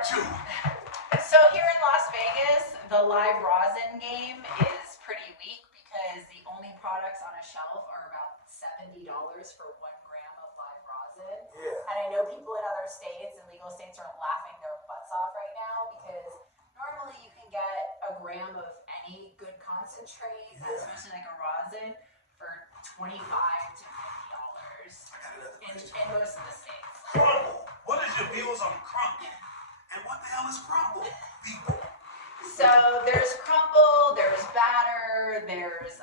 part 2. So here in Las Vegas, the live rosin game is pretty weak because the only products on a shelf are about $70 for 1 gram of live rosin. Yeah. And I know people in other states and legal states are laughing their butts off right now because normally you can get a gram of any good concentrate, especially like a rosin, for $25 to $50 in most of the states. Crumble. What is your views on crumble? And what the hell is crumble, people? So there's crumble, there's batter, there's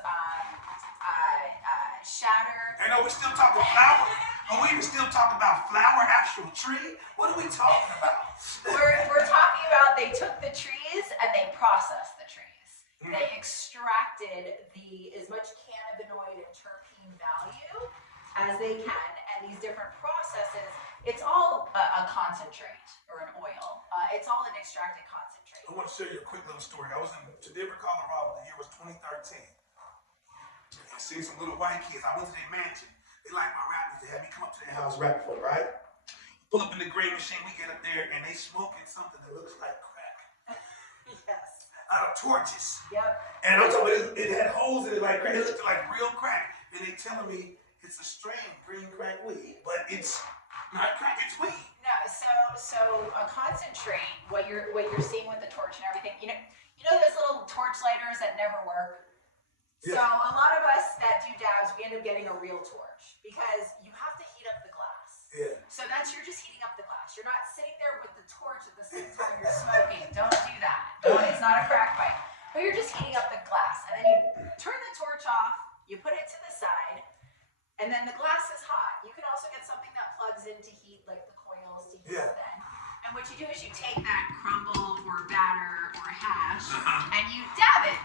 shatter. And are we still talking flour? Are we even still talking about flour, actual tree? What are we talking about? We're talking about they took the trees and they processed the trees. They extracted as much cannabinoid and terpene value as they can, and these different processes, it's all a concentrate or an oil. It's all an extracted concentrate. I want to share you a quick little story. I was in Denver, Colorado. The year was 2013. I seen some little white kids. I went to their mansion. They liked my rap music. They had me come up to their house rap for them, right? Pull up in the gray machine. We get up there, and they smoking something that looks like crack. Yes. Out of torches. Yep. And I'm talking about it had holes in it like crack. It looked like real crack. And they telling me it's a strain green crack weed, but it's not crack, it's weed. No, so a concentrate, what you're seeing with the torch and everything, you know those little torch lighters that never work? Yeah. So a lot of us that do dabs, we end up getting a real torch because you have to heat up the glass. Yeah. So you're just heating up the glass. You're not sitting there with the torch at the same time you're smoking. Don't do that. It's not a crack pipe. But you're just heating up the glass. And then you turn the torch off, you put it to the side, and then the glass is hot. You can also get something that plugs in to heat, like the coils to heat it then. And what you do is you take that crumble or batter or hash and you dab it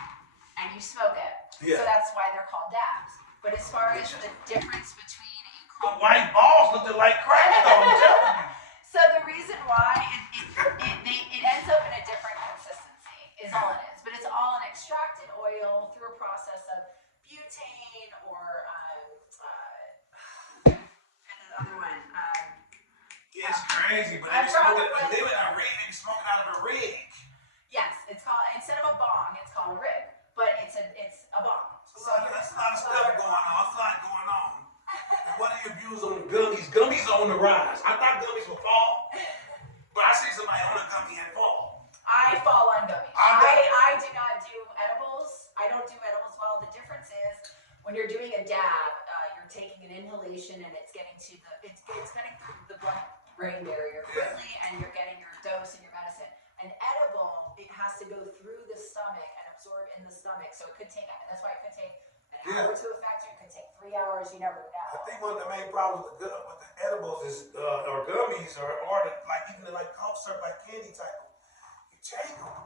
and you smoke it. Yeah. So that's why they're called dabs. But as far as the difference between a The crumble... white balls looked like crack, though, I'm telling you. So the reason why it ends up in a different consistency is all it is. But it's all an extracted oil through a process of butane or and the other one. Yeah, it's crazy, but they were in a rig, they be smoking out of a rig. Yes, it's called, instead of a bong, it's called a rig. But it's a bong. So that's a lot of stuff going on. There's a lot going on. And what are your views on gummies? Gummies are on the rise. I thought gummies would fall, but I see somebody on a gummy and fall. I fall on gummies. I do not do edibles. I don't do edibles well. The difference is when you're doing a dab, you're taking an inhalation and it's getting through the blood-brain barrier quickly, and you're getting your dose and your medicine. An edible, it has to go through the stomach and absorb in the stomach, so it could take. That's why it could take an hour to effect. It could take 3 hours. You never know. I think one of the main problems with the edibles is, or gummies, or even like cough syrup, like candy type. You take them,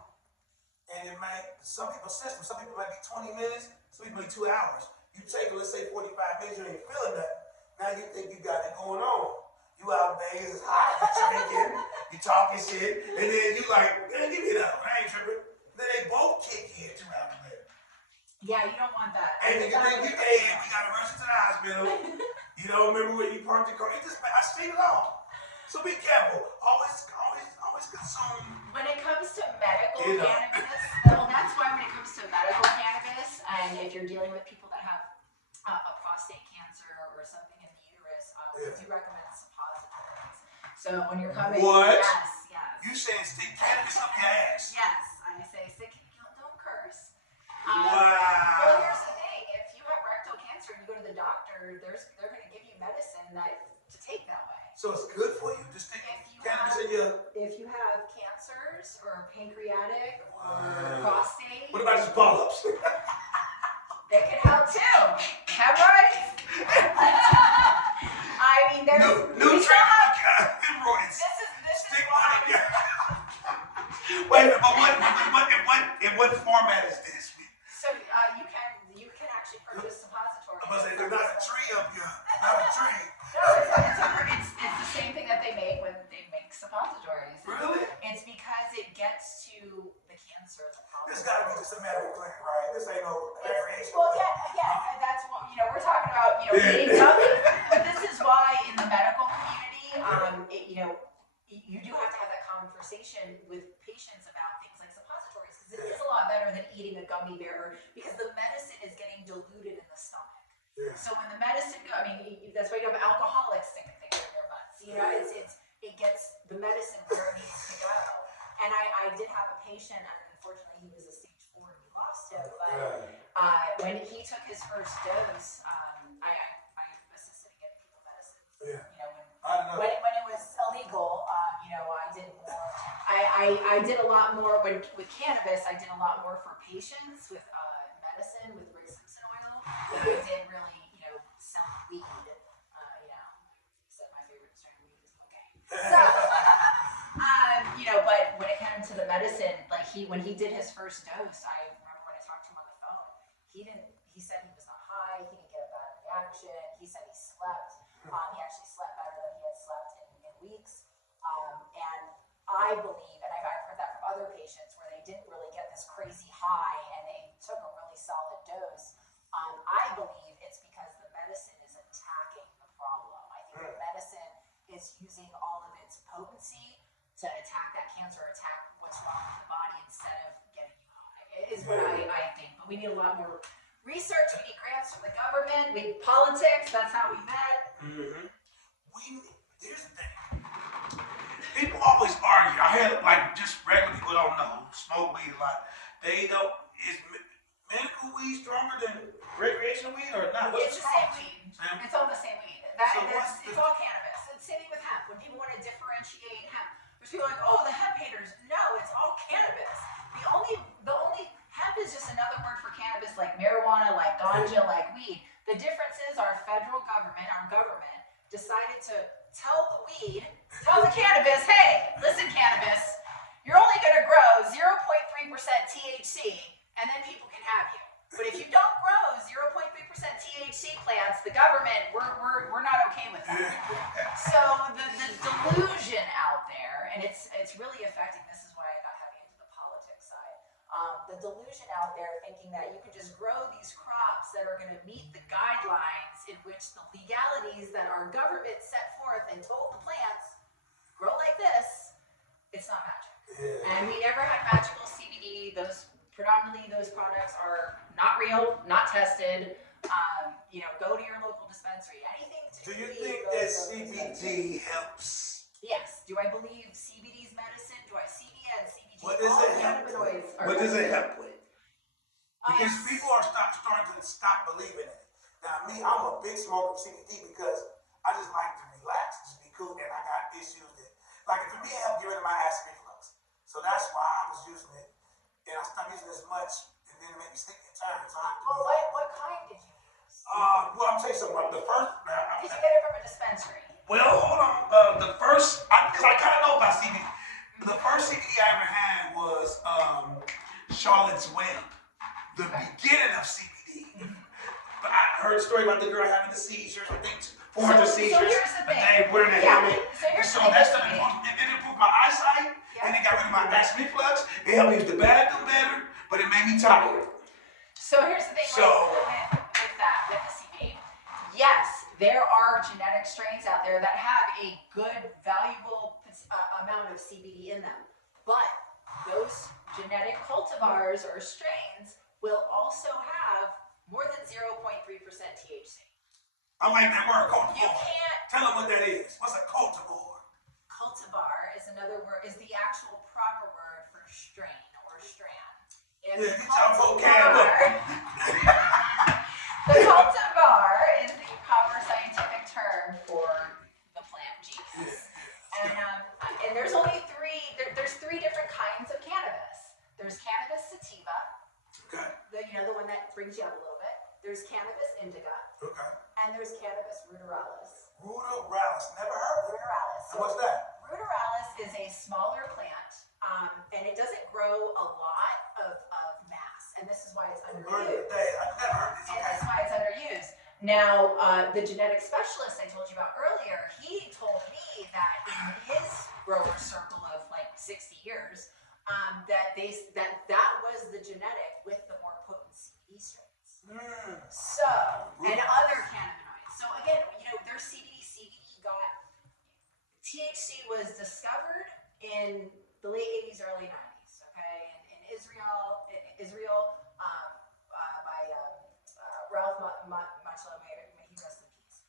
and it might some people's system. Some people might be 20 minutes. Some people be 2 hours. You take it, let's say 45 minutes, you ain't feeling nothing. Now you think you got it going on. You out in Vegas, it's hot, you drinking, you talking shit, and then you like, man, give me that one, I ain't tripping. Then they both kick in 2 hours later. Yeah, you don't want that. And you think, hey, we gotta rush to the hospital. You don't remember when you parked your car. I seen it all. So be careful. Always consume. When it comes to medical cannabis, well, that's why when it comes to medical cannabis, and if you're dealing with people that have a prostate cancer or something in the uterus, we do recommend suppositories. So when you're coming, what? Yes. You saying stick cannabis up your ass? Yes, I say stick. Don't curse. Wow. Well, here's the thing: if you have rectal cancer and you go to the doctor, they're going to give you medicine to take that way. So it's good for you to stick cannabis in your... If you have cancers or pancreatic or prostate... What about just polyps? They can help too. Hemorrhoids? I mean, there's... New treatment for hemorrhoids. This Stick is why... Wait a minute, but in what format is this? So you can actually purchase suppositories. I was saying, there's not a tree up here. Not a tree. No, it's the same thing that they make when they make suppositories. Really? It's because it gets to the cancer. This got to be just a medical clinic, right? This ain't no variation. Well, yeah, that's what, we're talking about, eating gummies. But this is why in the medical community, you do have to have that conversation with patients about things like suppositories, because it is a lot better than eating a gummy bear, because the medicine is getting diluted in the stomach. Yeah. So when the medicine, that's why you have alcoholics sticking things in their butts. You know, it gets the medicine where it needs to go. And I did have a patient, and unfortunately he was a stage 4 and we lost him. But when he took his first dose, I assisted in getting people medicine. Yeah. You know, when it was illegal, you know, I did more. I did a lot more with cannabis. I did a lot more for patients with medicine, with Ray Simpson oil. I did really, you know, sell weed. You know, except my favorite strain of weed is cocaine. So, you know, but when it came to the medicine, like when he did his first dose, I remember when I talked to him on the phone, he said he was not high, he didn't get a bad reaction, he said he slept. He actually slept better than he had slept in weeks. And I believe, and I've heard that from other patients where they didn't really get this crazy high and they took a really solid dose. I believe it's because the medicine is attacking the problem. I think the medicine is using all of its potency to attack that cancer, attack what's wrong with the body instead of getting you high. Is what I think. But we need a lot more research. We need grants from the government. We need politics. That's how we met. Mm-hmm. Here's the thing. People always argue. I had like just regular people don't know smoke weed a lot. They don't. Is medical weed stronger than recreational weed or not? It's the same weed. It's all the same weed. It's all cannabis. It's same thing with hemp. When people want to differentiate hemp, there's people like, oh, the hemp haters. No, it's all cannabis. The only hemp is just another word for cannabis, like marijuana, like ganja, like weed. The difference is our federal government, decided to tell the cannabis, hey, listen, cannabis, you're only going to grow 0.3% THC, and then people can have you. But if you don't grow 0.3% THC plants, the government, we're not okay with that. So the delusion out there, and it's really affecting, this is why I got heavy into the politics side, the delusion out there thinking that you can just grow these crops that are going to meet the guidelines in which the legalities that our government set forth and told the plants, grow like this, it's not magic. Yeah. And we never had magical CBD. Predominantly those products are not real, not tested. You know, go to your local dispensary. Anything to do you think that CBD helps? Yes. Do I believe CBD is medicine? Do I CBN, CBG? What does it help with? What does it help with? Because people are starting to stop believing it. Now, me, I'm a big smoker of CBD because I just like to relax, just be cool, and I got issues that, like, for me, it helped get rid of my acid reflux. So that's why I was using it, and I stopped using it as much, and then it made me stick and turn. So what kind did you use? Well, I'm saying something. The first, did you get it from a dispensary? Well, hold on. The first, because I kind of know about CBD. The first CBD I ever had was Charlotte's Web, the beginning of CBD. But I heard a story about the girl having the seizures. I think 400 seizures. So here's the thing. A day wearing a helmet. So that stuff it improved my eyesight, and it got rid of my acid reflux. It helped me use the bathroom better, but it made me tired. So here's the thing with the CBD. Yes, there are genetic strains out there that have a good, valuable amount of CBD in them. But those genetic cultivars or strains will also have more than 0.3% THC. I like that word, cultivar. You can't... Tell them what that is. What's a cultivar? Cultivar is another word, is the actual proper word for strain or strand. And yeah, get your vocab. The cultivar is the proper scientific term for the plant genus. Yeah. And there's only there's three different kinds of cannabis. There's cannabis sativa. Okay. The one that brings you up a little bit. There's cannabis indica. Okay. And there's cannabis ruderalis. Ruderalis. Never heard of it. Ruderalis. So what's that? Ruderalis is a smaller plant, and it doesn't grow a lot of mass. And this is why it's underused. I've never heard this. And that's why it's underused. Now, the genetic specialist I told you about earlier, he told me that in his grower circle of like 60 years, that was the genetic with the more potent CBD strains. So, and other cannabinoids. So again, their CBD got THC was discovered in the late 80s, early 90s, okay, in Israel, by Ralph Machlo, may he rest in peace.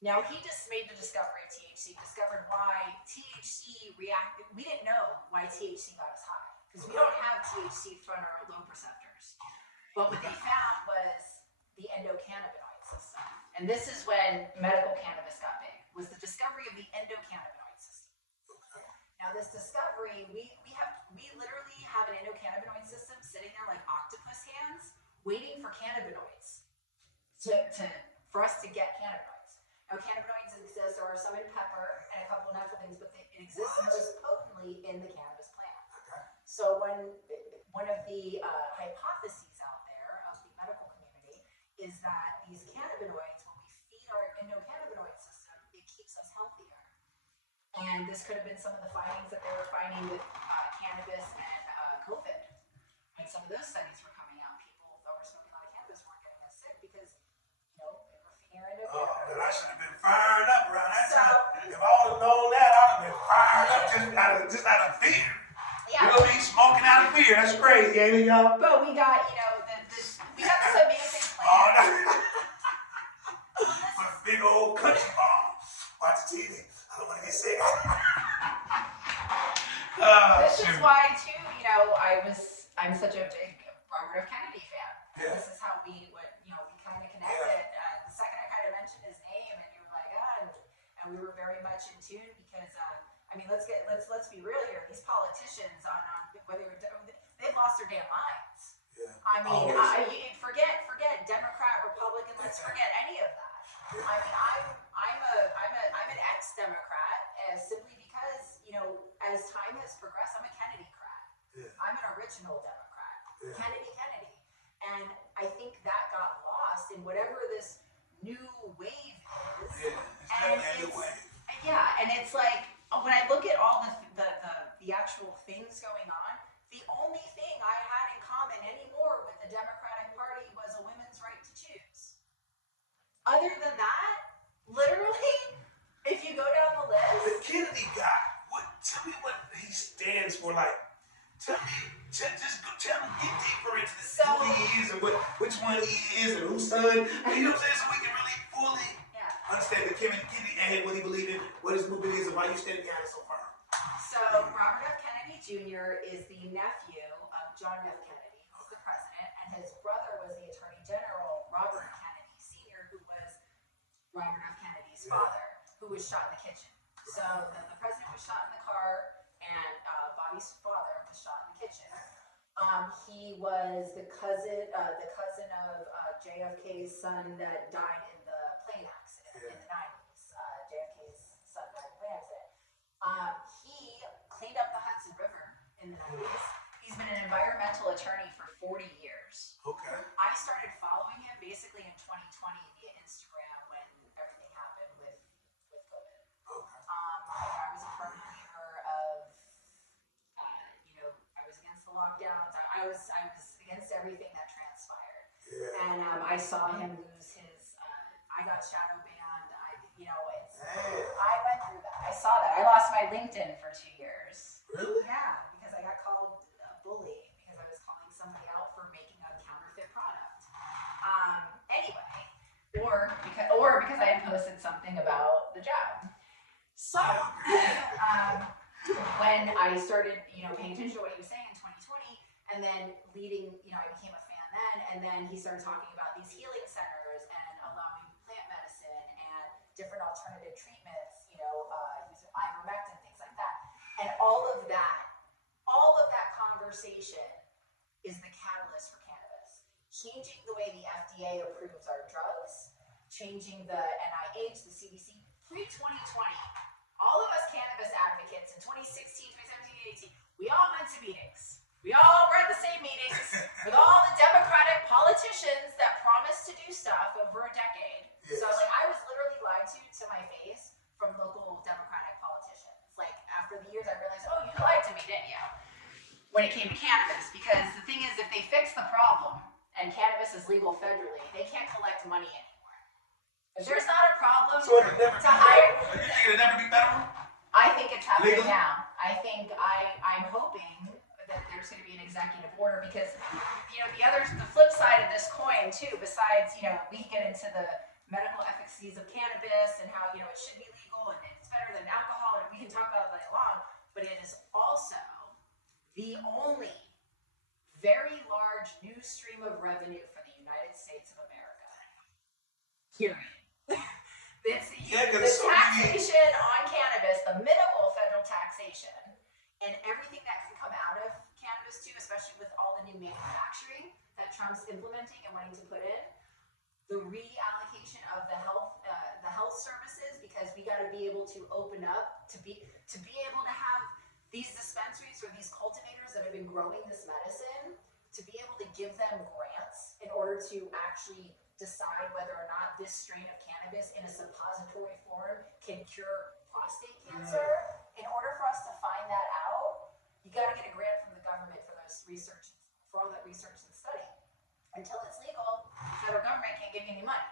Now, he just made the discovery of THC, discovered why THC reacted. We didn't know why THC got us high, because we don't have THC front or lobe receptors. But what they found was the endocannabinoid system. And this is when medical cannabis got big, was the discovery of the endocannabinoid system. Now, this discovery, we literally have an endocannabinoid system sitting there like octopus hands, waiting for cannabinoids for us to get cannabinoids. Now, cannabinoids exist, there are some in pepper and a couple of natural things, but it exists most potently in the cannabis plant. So one of the hypotheses out there of the medical community is that these cannabinoids, when we feed our endocannabinoid system, it keeps us healthier. And this could have been some of the findings that they were finding with cannabis and COVID. When some of those studies were coming out, people that were smoking a lot of cannabis weren't getting as sick because, they were feeding their endocannabinoids. I should have been fired up around that time. If I would have known that, I would have been fired up just out of fear. Yeah. You know what I mean? Smoking out of fear. That's crazy, ain't it, y'all? But we got, we got this amazing plan. A big old country bomb. Watch TV. I don't want to get sick. This is why, too, I'm such a big Robert F. Kennedy fan. Yeah. This is how we kind of connected. Yeah. The second I kind of mentioned his name, and you were like, and we were very much in tune because, let's be real here. These politicians they've lost their damn minds. Yeah. Forget Democrat, Republican. Let's forget any of that. I'm an ex-Democrat, simply because as time has progressed, I'm a Kennedy-crat. Yeah. I'm an original Democrat. Yeah. Kennedy, and I think that got lost in whatever this new wave is. Yeah, and it's like when I look at all the actual things going on, the only thing I had in common anymore with the Democratic Party was a women's right to choose. Other than that, literally, if you go down the list, the Kennedy guy. Tell me what he stands for. Like, tell me, get deeper into this, who he is and which one he is and whose son. You know what I'm saying? So we can really fully understand the Kennedy and what he believed in, what his movement is, and why you stand behind it so firm. So Robert F. Kennedy Jr. is the nephew of John F. Kennedy, who's the president, and his brother was the Attorney General, Robert Kennedy Sr., who was Robert F. Kennedy's father, who was shot in the kitchen. So the president was shot in the car, and Bobby's father was shot in the kitchen. He was the cousin of JFK's son that died in the plane accident in the 90s. JFK's son died in the plane accident. He cleaned up the Hudson River in the 90s. He's been an environmental attorney for 40 years. Okay. I started following him basically in 2020 via Instagram when everything happened with COVID. Okay. I was a firm believer of, I was against the lockdowns. I was against everything that transpired. Yeah. And I saw him lose his. I got shadow banned. I went through that. I saw that. I lost my LinkedIn for 2 years. Really? Yeah, because I got called a bully because I was calling somebody out for making a counterfeit product. Anyway, or because I had posted something about the job. So when I started, paying attention to what he was saying in 2020, and then I became a fan then, and then he started talking about these healing centers and allowing plant medicine and different alternative treatments, using ivermectin, things like that. And all of that conversation is the catalyst for cannabis. Changing the way the FDA approves our drugs, changing the NIH, the CDC, pre-2020, all of us cannabis advocates in 2016, 2017, 2018, we all went to meetings. We all were at the same meetings with all the Democratic politicians that promised to do stuff over a decade. Yes. So I was literally lied to my face from local Democratic politicians. After the years I realized, oh, you lied to me, didn't you? When it came to cannabis, because the thing is, if they fix the problem and cannabis is legal federally, they can't collect money anymore. If there's not a problem to hire. You think it'll never be federal? I think it's happening Legally? now. I'm hoping that there's going to be an executive order because, the flip side of this coin too, besides, we get into the medical efficacies of cannabis and how, it should be legal and it's better than alcohol and we can talk about it all day long, but it is also the only very large new stream of revenue for the United States of America. Period. The taxation on cannabis, the minimal federal taxation, and everything that can come out of cannabis too, especially with all the new manufacturing that Trump's implementing and wanting to put in, the reallocation of the health services, because we got to be able to open up to be able to have these dispensaries or these cultivators that have been growing this medicine, to be able to give them grants in order to actually decide whether or not this strain of cannabis in a suppository form can cure prostate cancer. In order for us to find that out, you got to get a grant from the government for all that research and study. Until it's legal, the federal government can't give you any money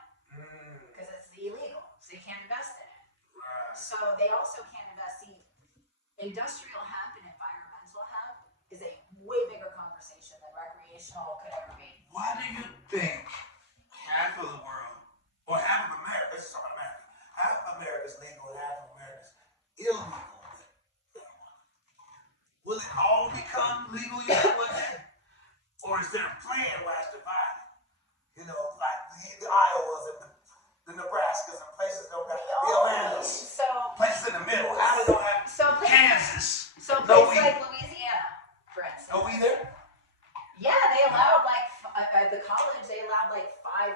because it's illegal, so you can't invest in it. So they also can't invest. See, industrial hemp and environmental hemp is a way bigger conversation than recreational could ever be. Why do you think half of the world, or half of America, this is talking about America, half of America is legal and half of America is illegal? Will it all become legal, you think, one day? Or is there a plan where it's divided? Like the Iowas and the Nebraskas and places that don't got the Atlantas. Places in the middle. How they don't have Kansas. So places like Louisiana, for instance. Are we there? Yeah, they allowed at the college, they allowed 5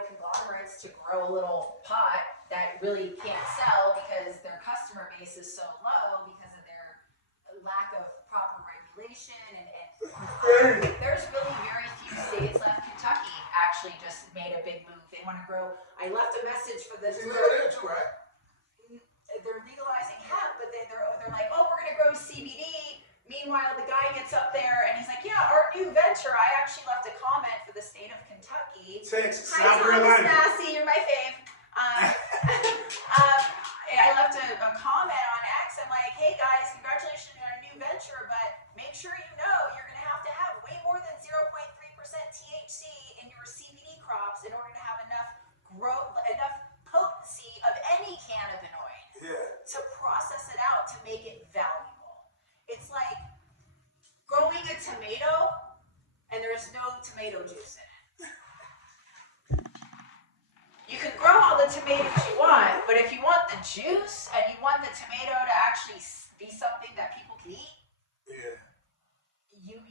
conglomerates to grow a little pot that really can't sell because their customer base is so low because of their lack of proper regulation and there's really very few states left. Kentucky actually just made a big move. They want to grow. I left a message for this. They're too, right? They're legalizing hemp, but they're like, oh, we're gonna grow CBD. Meanwhile, the guy gets up there and he's like, yeah, our new venture. I actually left a comment for the state of Kentucky. Texas, Hi, South Carolina. Massey, you're my fave. I left a comment on X. I'm like, hey guys, congratulations on a new venture, but make sure you know you're going to have way more than 0.3% THC in your CBD crops in order to have enough potency of any cannabinoid to process it out to make it valuable. It's like growing a tomato and there's no tomato juice in it. You can grow all the tomatoes you want, but if you want the juice and you want the tomato to actually be something that people can eat,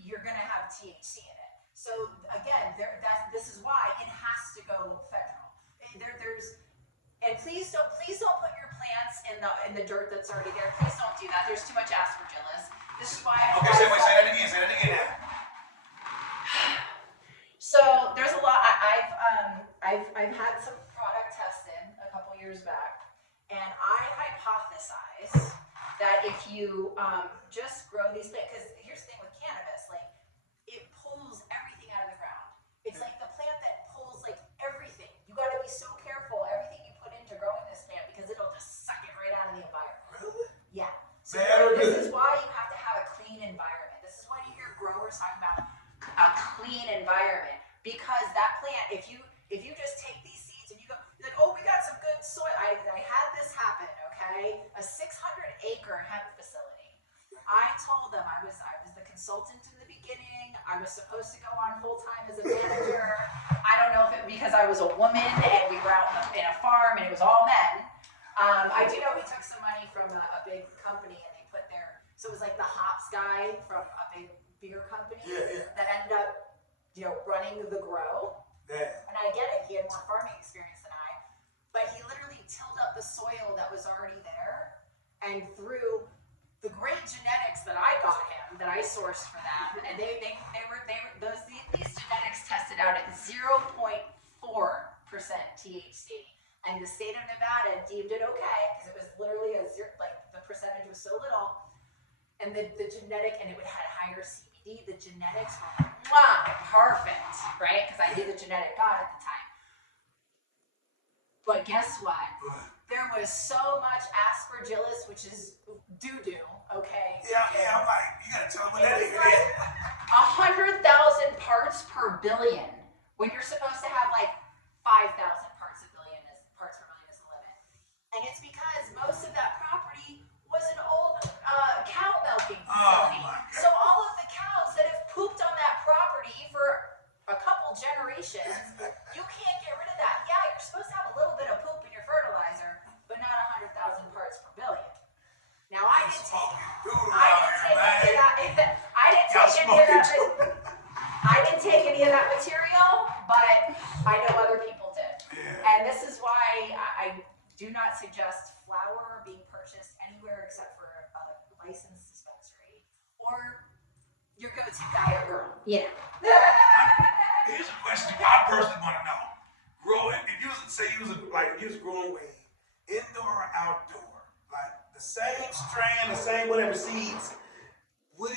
you're going to have THC in it. So again, this is why it has to go federal. And please don't put your plants in the dirt that's already there. Please don't do that. There's too much aspergillus. This is why. Okay, say that again. So there's a lot. I've had some product tested a couple years back, and I hypothesize that if you just grow these plants, because here's the thing with cannabis, it pulls everything out of the ground. It's like the plant that pulls everything. You got to be so careful everything you put into growing this plant because it'll just suck it right out of the environment. Really? Yeah. So Bad or this good? is why you have to have a clean environment. This is why you hear growers talking about a clean environment, because that plant, if you just take these seeds and you go, you're like, oh, we got some good soil. I had this happen, okay? A 600-acre hemp facility. I told them I was the consultant in the beginning. I was supposed to go on full-time as a manager. I don't know if it because I was a woman and we were out in a farm and it was all men. I do know we took some money from a big company and they put so it was like the hops guy from a big beer company that ended up, running the grow. Yeah. And I get it, he had more farming experience than I, but he literally tilled up the soil that was already there, and through the great genetics that I got him, that I sourced for them, and these genetics tested out at 0.4% THC, and the state of Nevada deemed it okay because it was literally the percentage was so little, and the genetic, and it would have higher CBD. The genetics were perfect, right? Because I knew the genetic god at the time. But guess what? There was so much aspergillus, which is doo-doo, okay? Yeah, I'm like, you gotta tell me what that It's is. like 100,000 parts per billion when you're supposed to have like 5,000 parts per billion is the limit. And it's because most of that property was an old cow milking facility. So all of the cows that have pooped on that property for a couple generations, you can't get rid of that. Yeah, you're supposed to have a little bit of poop in your fertilizer, but not 100,000 parts per billion. Now I didn't take any of that material, but I know other people did. Yeah. And this is why I do not suggest flour being purchased anywhere except for a licensed dispensary or your go-to guy or girl. Yeah. Here's a question I personally want to know. Growing, if you was growing weed, indoor or outdoor, like the same strand, the same whatever seeds, would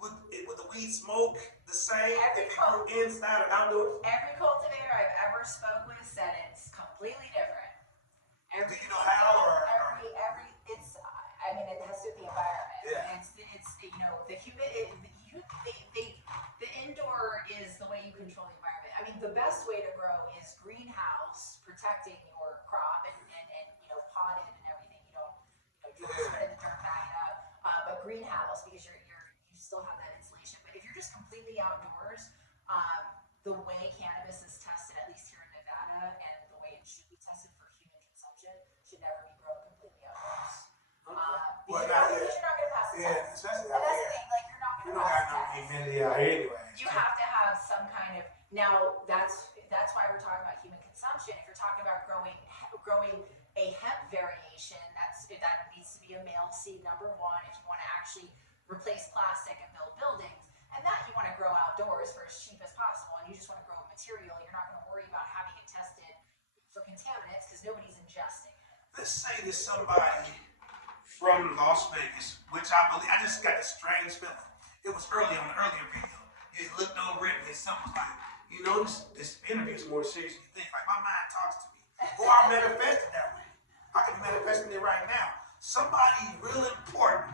the weed smoke the same if it grew inside or outdoors? Every cultivator I've ever spoke with said it's completely different. Do you know how or? I mean, it has to do with the environment. Yeah. It's the indoor is the way you control the environment. I mean, the best way to grow is greenhouse, protecting your crop and potted and everything. You don't just put it in the dirt, bag it up. But greenhouse, because you still have that insulation. But if you're just completely outdoors, the way cannabis is tested, at least here in Nevada, and the way it should be tested for human consumption, should never be grown completely outdoors. Because you're not going to pass the test. Especially And out that's the here. thing, like you're not You going to don't pass got no the test. humidity out here anyway. You have to have some kind of, now that's why we're talking about human consumption. If you're talking about growing a hemp variation, that needs to be a male seed, number one, if you want to actually replace plastic and build buildings. And that you want to grow outdoors for as cheap as possible, and you just want to grow material. You're not going to worry about having it tested for contaminants because nobody's ingesting it. Let's say there's somebody from Las Vegas, which I believe, I just got a strange feeling. It was on the earlier video. You looked over it and something was like, this interview is more serious than you think. Like my mind talks to me. Or I manifested that way. I can manifest it right now. Somebody real important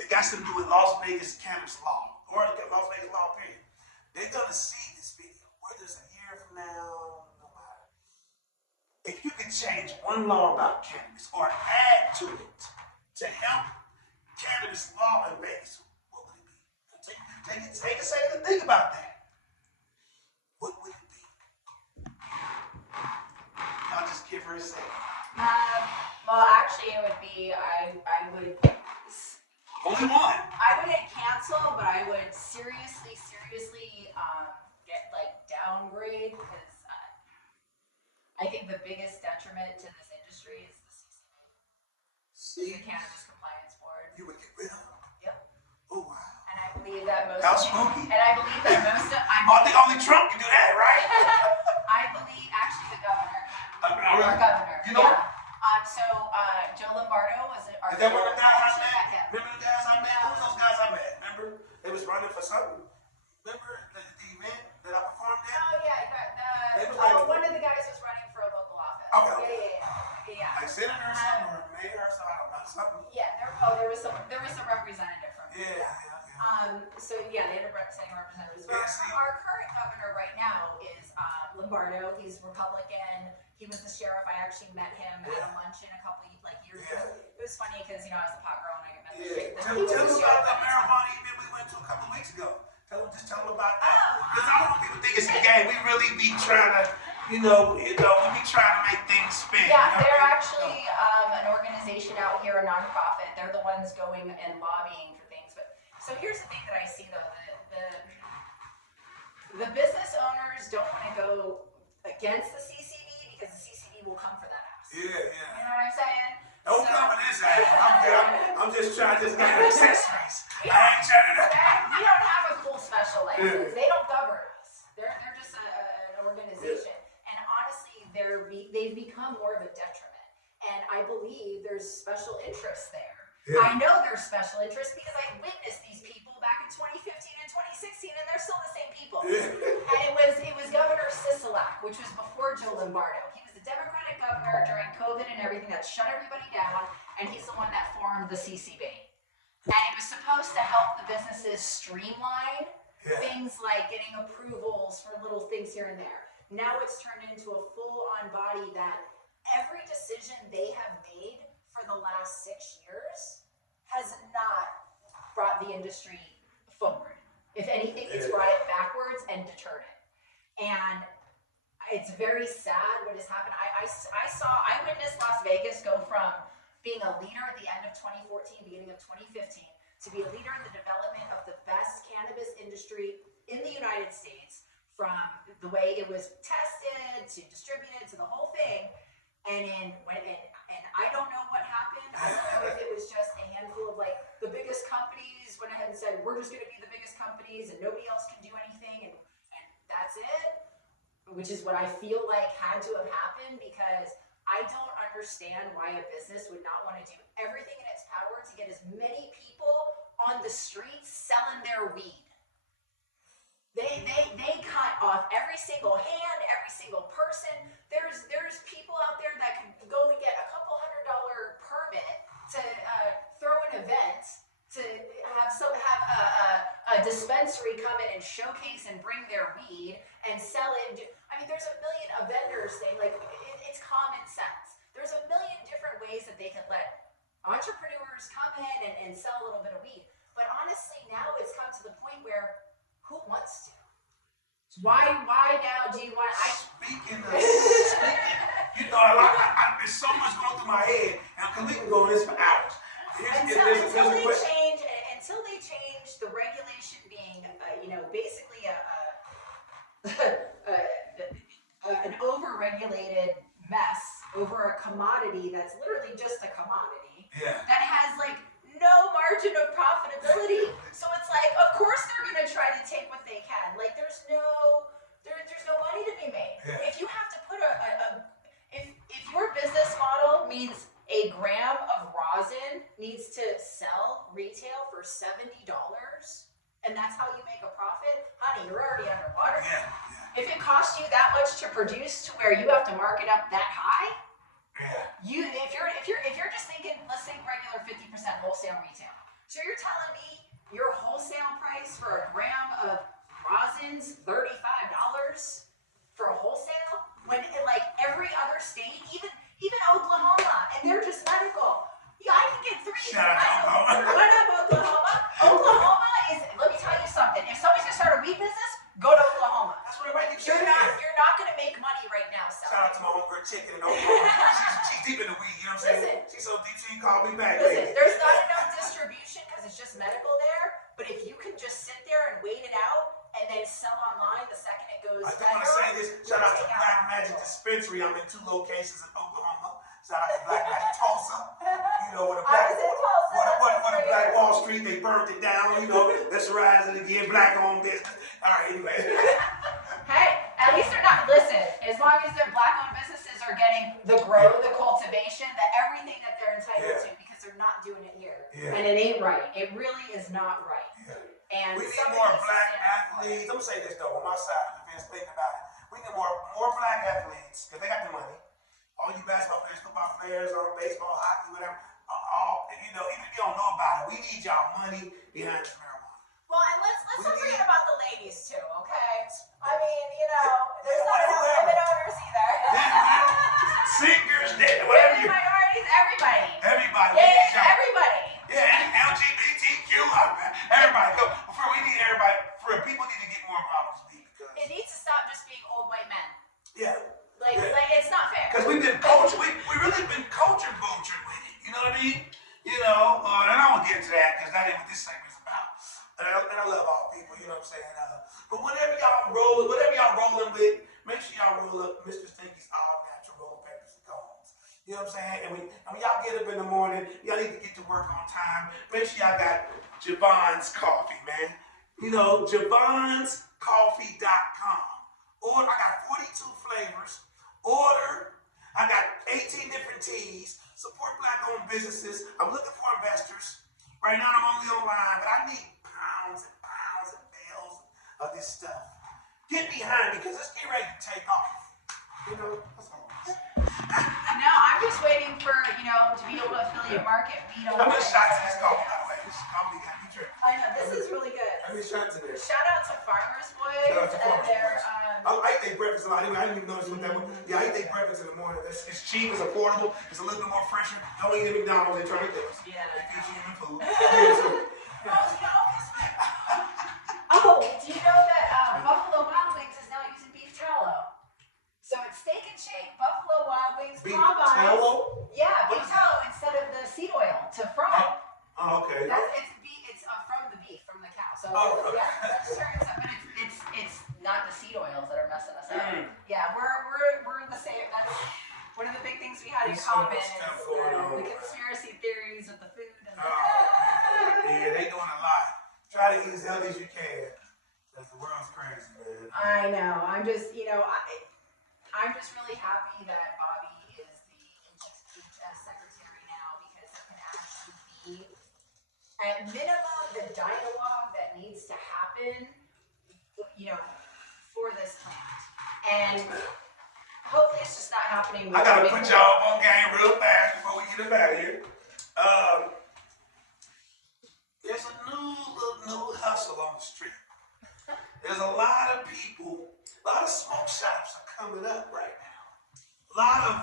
that got something to do with Las Vegas cannabis law, or Las Vegas law period. They're gonna see this video, whether it's a year from now, no matter. If you could change one law about cannabis or add to it to help cannabis law in Vegas, what would it be? Take a second to think about that. What would it be? I'll just give her a second. Well, actually, it would be I would. Only one. I wouldn't cancel, but I would seriously get downgrade because I think the biggest detriment to this industry is the CCB, the Cannabis Compliance Board. You would get rid of them. Yep. Oh wow. And I believe that most. How spooky. And I believe that most of. I think only Trump can do that, right? I believe actually the governor. Our governor. You know. Yeah. Joe Lombardo was our. Is that one of the guys I met? him. Remember the guys I met? Who was those guys I met? Remember? They was running for something. Remember the event that I performed at? Oh yeah, you got They was one of the guys was running for a local office. Okay. Yeah. Like senator or something, or mayor or something, I don't know, something. Yeah, there was some representative from. Yeah. So yeah, they ended up sending representatives. Yeah, Our current governor right now is Lombardo. He's Republican. He was the sheriff. I actually met him at a luncheon a couple years ago. It was funny because I was a pot girl and I met the sheriff. Tell them about the marijuana event we went to a couple weeks ago. Just tell them about that. Because I don't want people to think it's a game. We really be trying to, we be trying to make things spin. Yeah, they're actually an organization out here, a nonprofit. They're the ones going and lobbying for things. But so here's the thing that I see though, the business owners don't want to go against the CCB because the CCB will come for that ass. Yeah. You know what I'm saying? Don't come for this ass. I'm just trying to get accessories. We don't have a cool special license. They don't govern us. They're just an organization. And honestly, they've become more of a detriment. And I believe there's special interests there. Yeah. I know there's special interests because I witnessed these people back in 2015 and 2016, and they're still the same people. Yeah. And it was Governor Sisolak, which was before Joe Lombardo. He was a Democrat. governor during COVID and everything that shut everybody down, and he's the one that formed the CCB. And it was supposed to help the businesses streamline things like getting approvals for little things here and there. Now it's turned into a full-on body that every decision they have made for the last 6 years has not brought the industry forward. If anything, it's brought it backwards and deterred it. And it's very sad what has happened. I witnessed Las Vegas go from being a leader at the end of 2014, beginning of 2015, to be a leader in the development of the best cannabis industry in the United States, from the way it was tested to distributed to the whole thing. And I don't know what happened. I don't know if it was just a handful of like the biggest companies went ahead and said, we're just going to be the biggest companies and nobody else can do anything, and that's it, which is what I feel like had to have happened, because I don't understand why a business would not want to do everything in its power to get as many people on the streets selling their weed. They cut off every single hand, every single person. There's people out there that can go and get a couple $100 permit to throw an event, to have a dispensary come in and showcase and bring their weed and sell it. I mean, there's a million of vendors saying, like, it's common sense. There's a million different ways that they can let entrepreneurs come in and sell a little bit of weed. But honestly, now it's come to the point where who wants to? Why now do you want? Speaking, there's so much going through my head, and we can go on this for hours. Until they change the regulation being, basically an over-regulated mess over a commodity that's literally just a commodity. Yeah. That has like no margin of profitability. So it's like, of course they're gonna try to take what they can. Like there's no money to be made. Yeah. If you have to put if your business model means a gram of rosin needs to sell retail for $70, and that's how you make a profit, honey, you're already underwater. Yeah. If it costs you that much to produce to where you have to mark it up that high, if you're just thinking, let's think regular 50% wholesale retail. So you're telling me your wholesale price for a gram of rosin's $35 for a wholesale, when in like every other state, even Oklahoma, and they're just medical. Yeah, I can get 3. Shout out to Oklahoma. What up, Oklahoma? Oklahoma is, let me tell you something. If somebody's gonna start a weed business, go to Oklahoma. That's what everybody keeps You're saying. not gonna make money right now, Shout out to my homegirl chicken in Oklahoma. she's deep in the weed, you know what I'm saying? She's so deep she called me back. Listen, there's not enough distribution because it's just medical there, but if you can just sit there and wait it out and then sell online the second it goes I do want to say this. Shout out to Black Magic Dispensary. I'm in 2 locations in Oklahoma. Shout out to Black Magic Tulsa. You know, what a Black Wall Street, they burnt it down. You know, let's rise it again. Black-owned business. All right, anyway. Hey, at least they're not, listen, as long as their black-owned businesses are getting the grow, the cultivation, everything that they're entitled to, because they're not doing it here. Yeah. And it ain't right. It really is not right. Yeah. And we need more black athletes. I'm going to say this, though, on my side of the fence, thinking about it. We need more black athletes, because they got the money. All you basketball players, football players, or baseball, hockey, whatever, even if you don't know about it, we need y'all money behind this marijuana. Well, and let's not forget about the ladies, too, okay? I mean, there's not enough women owners either. Singers, whatever you... minorities, everybody. Everybody. Yeah, everybody. Yeah, LGBTQ, everybody. We need everybody. People need to get more involved with weed because... It needs to stop just being old white men. Yeah. Like it's not fair. Because we've been cultured, we really been culture vultured with it. You know what I mean? And I won't get into that because that ain't what this segment's about. And I love all people, you know what I'm saying? But whatever y'all rolling with, make sure y'all roll up Mr. Stinky's all natural roll peppers and cones. You know what I'm saying? And when y'all get up in the morning, y'all need to get to work on time. Make sure y'all got Javon's coffee, man. JavonsCoffee.com. I got 42 flavors. I got 18 different teas. Support black-owned businesses. I'm looking for investors. Right now, I'm only online, but I need pounds and pounds and bales of this stuff. Get behind me, because let's get ready to take off. That's all. No, I'm just waiting for, to be able to affiliate market weed on How many shots in this coffee, by the way? This coffee got me tripping. I know, this is really good. How many shots in there? Shout out to Farmers Boys. Shout out to Farmers their, Boys. I eat their breakfast a lot. I didn't even notice what that was. Yeah, I eat their breakfast in the morning. It's cheap, it's affordable, it's a little bit more fresher. Don't eat at McDonald's, they're trying to kill us. Yeah. They feed human food. Oh, do you know that Buffalo Wild Wings is now using beef tallow? So it's Steak and Shake, Buffalo Wild Wings, Beef Popeyes. tallow? Yeah, beef tallow instead of the seed oil to fry. Oh, okay. It's from the beef, from the cow. So yeah, that's turns out, but it's not the seed oils that are messing us up. Yeah, we're the same. That's one of the big things we had in common is the conspiracy theories with the food and yeah, they doing a lot. Try to eat as healthy as you can. Because the world's crazy, man. I know. I'm just, I'm just really happy that Bobby is the HHS secretary now because it can actually be, at minimum, the dialogue that needs to happen, for this plant. And hopefully it's just not happening. I gotta put y'all on game real fast before we get up out of here. There's a new hustle on the street. There's a lot of people, a lot of smoke shops are coming up right now. A lot of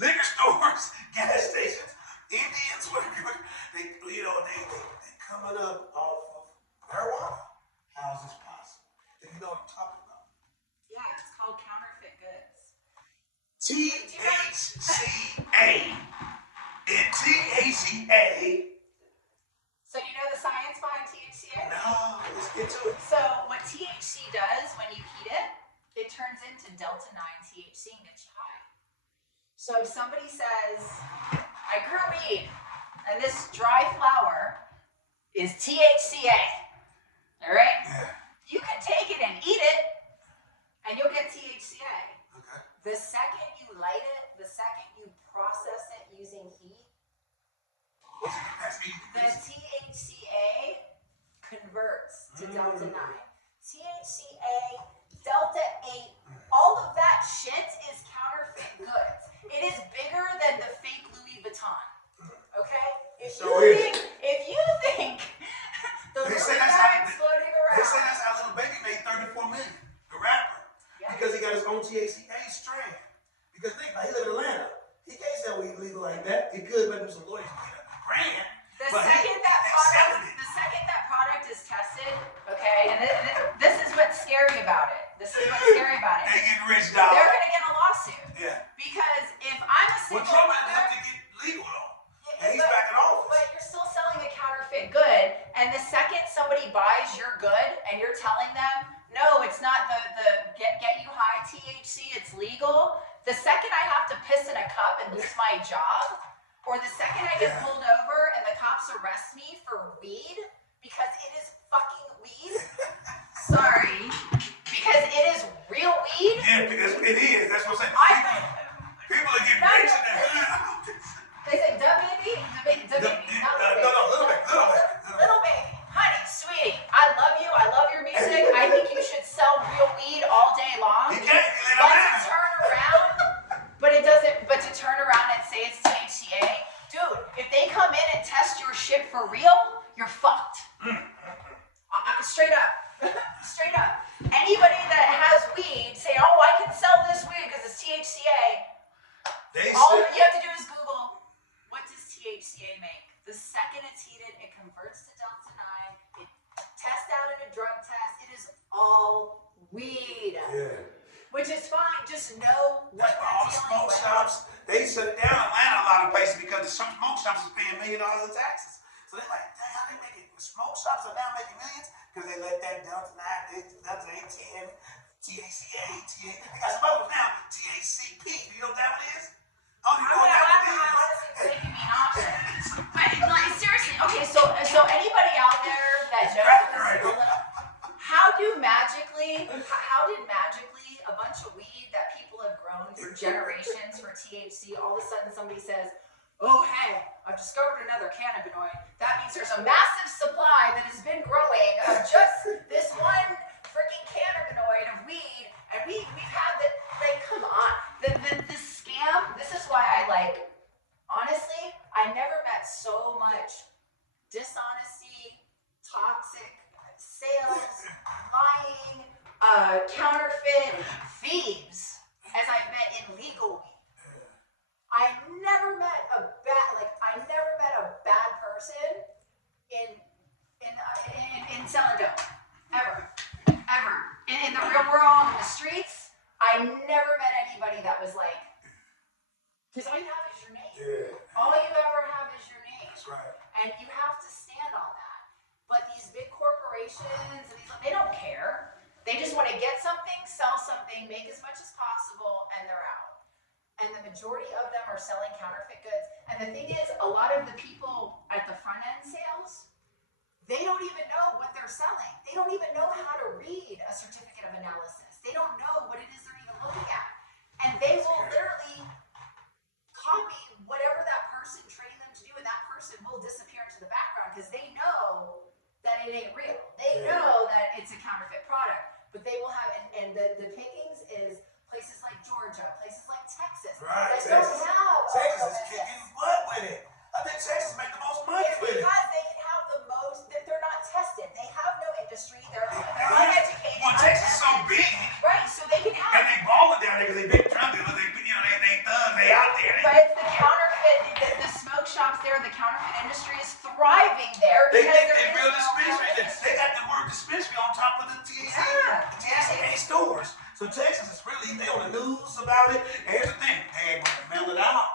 liquor stores, gas stations, Indians, whatever. They coming up off of marijuana. How is this possible? Do you know what I'm talking about? Yeah, it's called counterfeit goods. THCA. And THCA. So you know the science behind THCA? No, let's get to it. So what THC does when you heat it, it turns into delta-9 THC and gets you high. So if somebody says, I grew weed, and this dry flower is THCA, all right? Yeah. You can take it and eat it, and you'll get THCA. Okay. The second you light it, the second you process it using heat, the THCA converts to delta-9. THCA, delta-8, all of that shit is counterfeit goods. It is bigger than the fake Louis Vuitton. Okay? If you think the Louis bag's floating around. They say that's how Little Baby made 34 million, the rapper. Yeah. Because he got his own THCA strain. Because think about it, he live in Atlanta. He can't sell weed legal like that. He could make him some lawyers get a brand. The second that product is tested, okay, and this is what's scary about it. They get rich, dog. They're gonna get a lawsuit. Yeah. Because if I'm a single Trump had to get legal though. And he's back in office. But you're still selling a counterfeit good, and the second somebody buys your good and you're telling them, no, it's not the get you high THC, it's legal. The second I have to piss in a cup and lose my job, or the second I get pulled over and the cops arrest me for weed because it is fucking weed. Sorry. Because it is real weed. Yeah, because it is. That's what I'm saying. People are getting rich in their hood. They say, duh baby? Little baby. Little baby. Honey, sweetie, I love you. I love your music. I think you should sell real weed all day long. You can't. But to turn around and say it's THCA, dude, if they come in and test your shit for real, you're fucked. Straight up. Straight up. Anybody that has weed, say, oh, I can sell this weed because it's THCA. All you have to do is Google, what does THCA make? The second it's heated, it converts to delta-9. It tests out in a drug test. It is all weed. Yeah. Which is fine. Just know what all the smoke shops, they shut down Atlanta a lot of places because the smoke shops is paying $1 million in taxes. So they're like, dang, how they making? The smoke shops are now making millions because they let that delta-9, delta-18, THCA, they got some others now, THCP. Do you know what that one is? Oh, you know what that one is? Making me nauseous. But seriously, okay, so anybody out there that knows how did magically a bunch of weed that people have grown for generations for THC, all of a sudden somebody says, oh hey, I've discovered another cannabinoid. That means there's a massive supply that has been growing of just this one freaking cannabinoid of weed, and we've had that. Like, come on, the toxic sales, lying, counterfeit thieves as I've met in legal weed. I never met a bad person in selling dope. Ever. In the real world, in the streets, I never met anybody that was like, because all you have is your name. Yeah. All you ever have is your name. That's right. And you have to stand on that. But these big corporations, they don't care. They just want to get something, sell something, make as much as possible, and they're out. And the majority of them are selling counterfeit goods. And the thing is, a lot of the people at the front end sales, they don't even know what they're selling. They don't even know how to read a certificate of analysis. They don't know what it is they're even looking at. And they will literally copy whatever that person trained them to do, and that person will disappear into the background because they know that it ain't real. They know that it's a counterfeit product. But they will have, and the pickings is places like Georgia, places like Texas, right, that don't have Texas is kicking butt with it. I think Texas make the most money with it. Because they can have the most, they're not tested. They have no industry. They're uneducated. Well, Texas is so big. Right, so they can have. And they balling down there because they big drug dealers. They thugs. They out there. But it's the counterfeit, the smoke shops there, the counterfeit industry is thriving there. They real dispensary. They got the word dispensary on top of the THC stores. So Texas is really, they on the news about it. And here's the thing, they ain't gonna mail it out.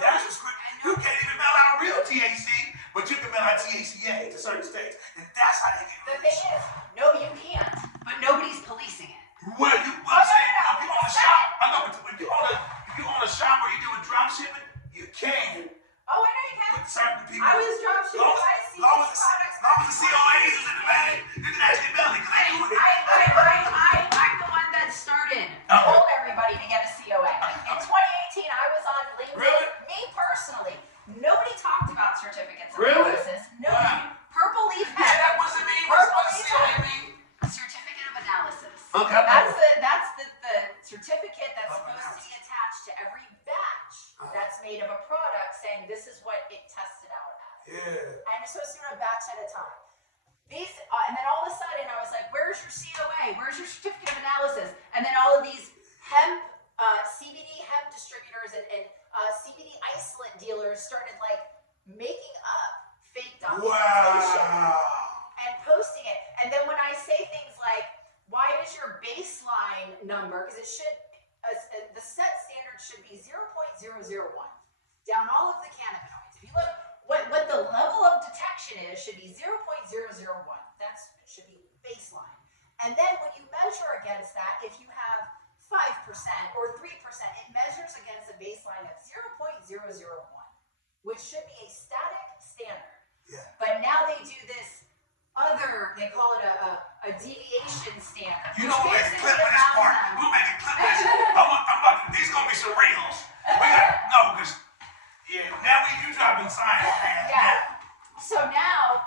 That's what's crazy. You can't even mail out real THC, but you can mail out THCA to certain states. And that's how they get the thing is, no, you can't, but nobody's policing it. Well, if you own a shop, I know, but if you own a shop where you're doing drop shipping, you can. Oh, I know you can. With certain people. I was drop shipping. Long as the COAs is in the bag, you can actually mail it because they do it. I'm the one that started, told everybody to get a COA. In 2018, I was on LinkedIn. Really? Me personally, nobody talked about certificates of Really? analysis. Nobody. Wow. Purple leaf Yeah, hemp. that wasn't me. What does COA mean? Certificate of analysis. Okay. That's the certificate that's supposed to be attached to every batch that's made of a product saying this is what it tested out at. Yeah. And you're supposed to do it a batch at a time. These, and then all of a sudden I was like, where's your COA? Where's your certificate of analysis? And then all of these hemp, CBD hemp distributors and CBD isolate dealers started like making up fake documentation and posting it. And then when I say things like, why is your baseline number, because it should, the set standard should be 0.001 down all of the cannabinoids. If you look, what the level of detection is should be 0.001. That should be baseline. And then when you measure against that, if you have 5% or 3%, it measures against a baseline of 0.001, which should be a static standard. Yeah. But now they do this other, they call it a deviation standard. You know, we'll make a clip of this part. We'll make a clip of this. These gonna be some reels. Because now you dropping science, man. Yeah. So now,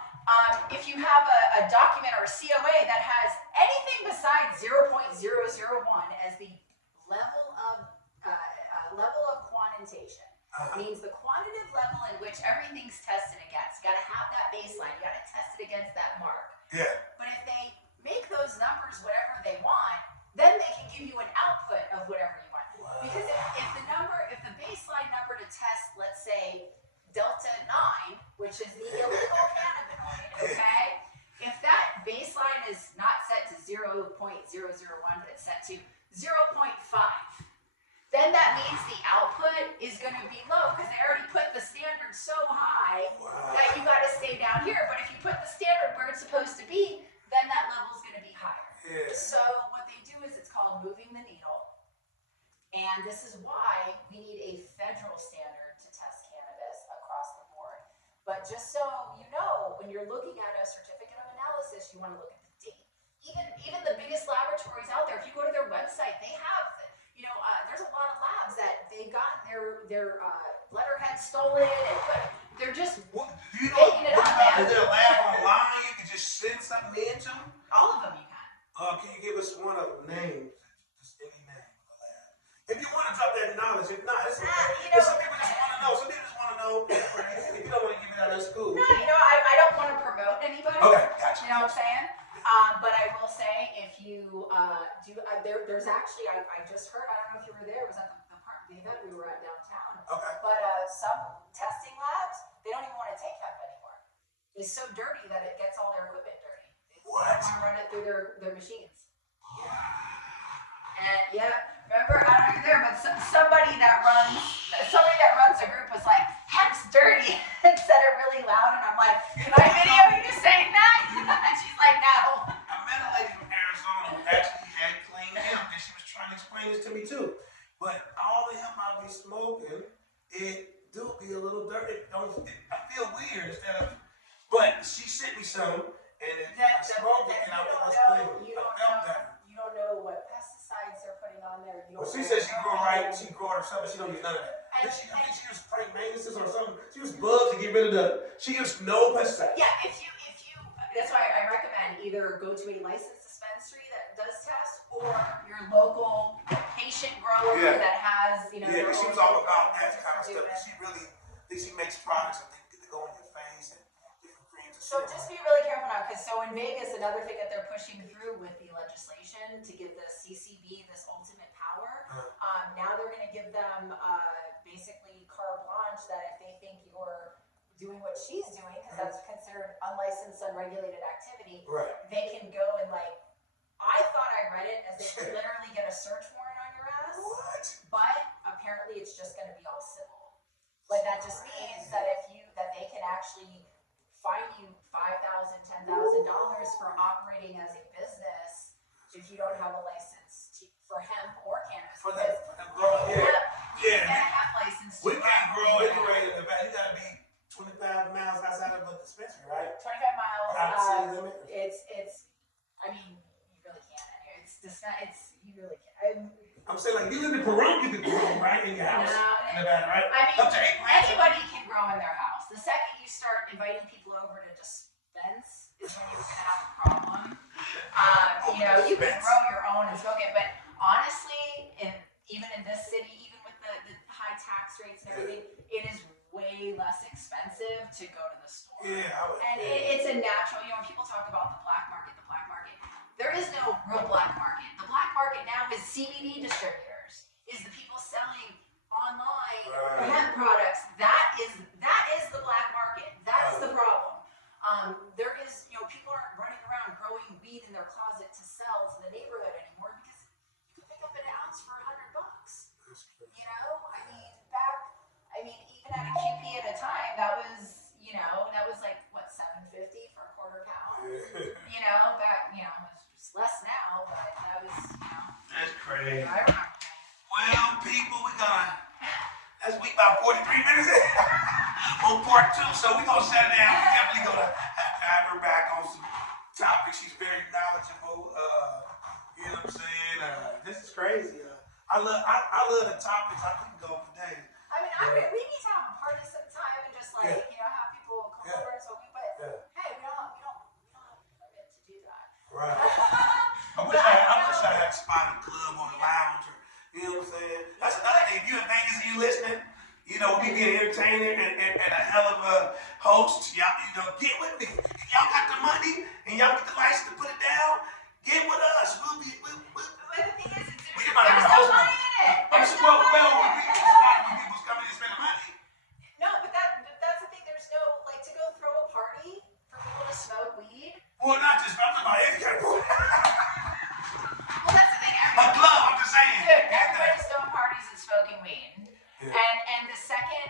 if you have a document or a COA that has anything besides 0.001 as the level of quantitation, means the quantitative level in which everything's tested against. You got to have that baseline. You got to test it against that mark. Yeah. But if they make those numbers whatever they want, then they can give you an output of whatever you want. Wow. Because if the baseline number to test, let's say Delta 9, which is the illegal cannabinoid, okay? If that baseline is not set to 0.001, but it's set to 0.5, then that means the output is going to be low because they already put the standard so high that you got to stay down here. But if you put the standard where it's supposed to be, then that level is going to be higher. Yeah. So what they do is it's called moving the needle. And this is why we need a federal standard to test cannabis across the board. But just so you know, when you're looking at a certificate of analysis, you want to look at the date. Even the biggest laboratories out there, if you go to their website, they have, there's a lot of labs that they've gotten their letterhead stolen, and they're just making it up, man. Is there a lab online you can just send something into? All of them you can. Can you give us one of the names? Just any name of a lab. If you want to drop that knowledge, if not, it's okay. Some people just want to know. Some people just want to know. If you don't want to give it out, that's cool. No, I don't want to promote Okay, gotcha. You know what I'm saying? But I will say, if you there's actually, I just heard, I don't know if you were there, it was at the event we were at downtown. Okay. But some testing labs, they don't even want to take hemp anymore. It's so dirty that it gets all their equipment dirty. They don't want to run it through their machines. And remember, I don't know if you're there, but somebody that runs a group was like, hemp's dirty, and said it really loud, and I'm like, can I video you saying that? And she's like, no. I met a lady from Arizona who actually had clean hemp, and she was trying to explain this to me too. But all the hemp I be smoking, it do be a little dirty. I feel weird instead of. But she sent me some, and I smoked it, and I felt clean. You don't know what pesticides they're putting on there. Well, she said she grew right. She grew it herself, but she don't use none of that. I think she used spray maintenance or something. She used bugs to get rid of she used no pesticides. Yeah, if you, that's why I recommend either go to a licensed dispensary that does test, or your local patient grower that has, Yeah, she was all about that kind of stuff. She makes products that go in your face and different creams. So just be really careful now, because in Vegas, another thing that they're pushing through with the legislation to give the CCB this ultimate power, now they're going to give them basically carte blanche that if they think you're doing what she's doing, because that's considered unlicensed, unregulated activity, they can go and I thought I read it as they could literally get a search warrant on your ass. What? But apparently it's just going to be all civil. Like that just means that that they can actually fine you $5,000, $10,000 for operating as a business if you don't have a license for hemp or cannabis. For the grow, You can't have license. We can't grow anyway in the back. You gotta be 25 miles outside of a dispensary, right? 25 miles. It's. I mean, you really can't. You really can't. I'm saying you live in Peru, you can grow right in your house. In Nevada, right? I mean, anybody can grow in their house. The second you start inviting people over to dispense is when you're gonna have a problem. You can grow your own and smoke it, but honestly, even in this city, even with the high tax rates and everything, it is way less expensive to go to the store. Yeah. It's a natural, when people talk about the black market, there is no real black market. The black market now is CBD distributors, is the people selling online hemp products. That is the black market. That is the problem. There is, people aren't running around growing weed in their closet to sell to the neighborhood anymore, because you can pick up an ounce for $100. Even at a QP at a time, that was like what, $7.50 for a quarter pound. It's less now, but that was, That's crazy. I remember. Well, people, we about 43 minutes in on part 2, so we're gonna shut it down. We're definitely gonna have her back on some topics. She's very knowledgeable. You know what I'm saying? This is crazy. I love the topics. I couldn't go for days. We need to have a party sometime and just have people come over and so hey, we don't have a permit to do that. Right. I wish I had a spot in the club on the lounge, or you know what I'm saying? That's another thing. If you in Vegas and you listening, we be an entertainer and a hell of a host. Y'all, get with me. If y'all got the money and y'all get the license to put it down, get with us. But the thing is, there's no money in it. When people's coming and spending money. No, but that's the thing. There's no, to go throw a party for people to smoke weed. Well, not just, I'm talking about any kind of party. Well, that's the thing. A club, I'm just saying. Dude, everybody's throwing parties and smoking weed. Yeah. And the second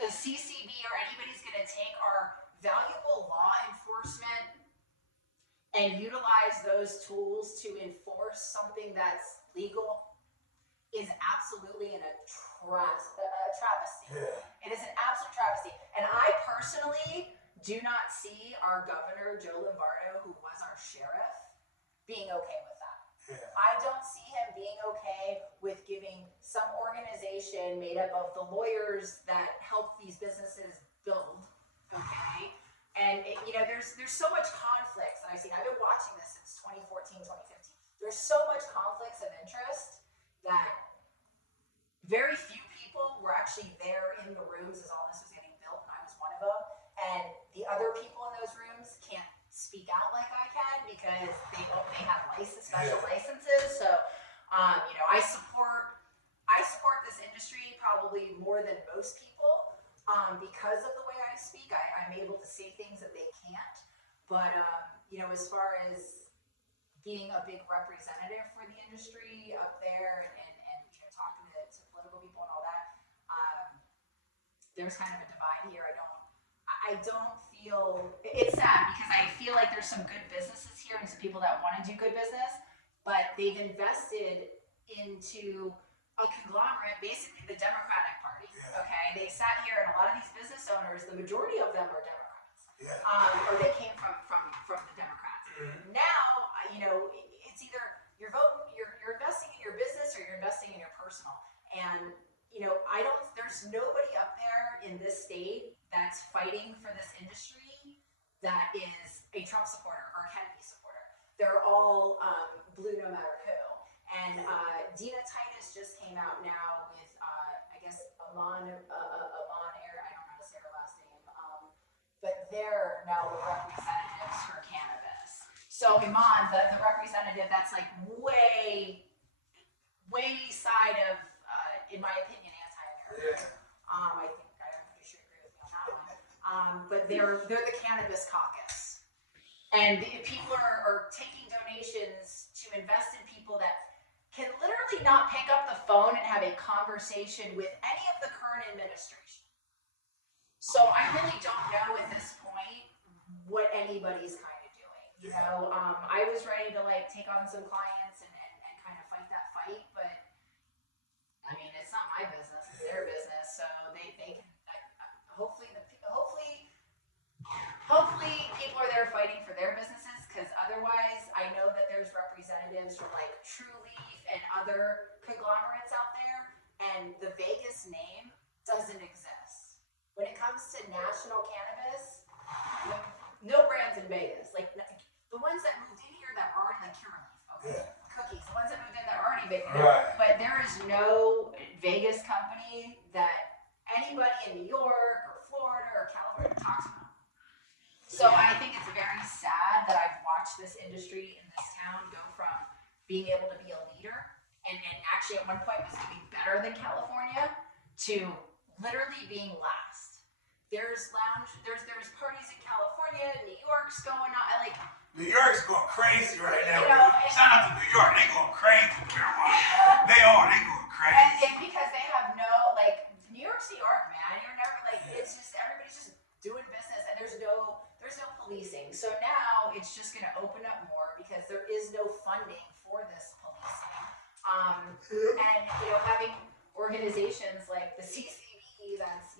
the CCB or anybody's going to take our valuable law enforcement and utilize those tools to enforce something that's legal is absolutely a travesty. Yeah. It is an absolute travesty. And I personally do not see our governor, Joe Lombardo, who was our sheriff, being okay with that. Yeah. I don't see him being okay with giving some organization made up of the lawyers that help these businesses build, okay? And there's so much conflicts that I've seen. I've been watching this since 2014, 2015. There's so much conflicts of interest that very few people were actually there in the rooms as all this was getting built, and I was one of them. And the other people in those rooms can't speak out like I can because they have special licenses. So, I support this industry probably more than most people because of the way I speak. I'm able to say things that they can't. But as far as being a big representative for the industry up there and talking to political people and all that, there's kind of a divide here. I don't feel, it's sad because I feel like there's some good businesses here and some people that want to do good business, but they've invested into a conglomerate, basically the Democratic Party. Okay, they sat here, and a lot of these business owners, the majority of them are Democrats, or they came from the Democrats. Now, it's either you're investing in your business or you're investing in your personal. And there's nobody up there in this state that's fighting for this industry that is a Trump supporter or a Kennedy supporter. They're all blue no matter who. And Dina Titus just came out now with, I guess, Amon Air, I don't know how to say her last name, but they're now the representatives for cannabis. So Iman, the representative, that's like way side of, in my opinion, anti-American. I'm pretty sure you agree with me on that one. But they're the cannabis caucus, and people are taking donations to invest in people that can literally not pick up the phone and have a conversation with any of the current administration. So I really don't know at this point what anybody's kind of doing. I was ready to take on some clients and kind of fight that fight, but I mean, it's not my business; it's their business. So they can hopefully people are there fighting for their businesses, because otherwise, I know that there's representatives from True Leaf and other conglomerates out there, and the Vegas name doesn't exist. When it comes to national cannabis, no brands in Vegas. The ones that moved in here that are already Curaleaf, cookies. The ones that moved in that are already big. But there is no Vegas company that anybody in New York or Florida or California talks about. So I think it's very sad that I've watched this industry in this town go from being able to be a leader and actually at one point was doing better than California to literally being last. There's parties in California, New York's going on, New York's going crazy right now. Shout out to New York, they going crazy. They going crazy. And because they have no, New York's New York, man. You're never it's just, everybody's just doing business and there's no policing. So now it's just going to open up more because there is no funding for this policing. And having organizations like the CCB that's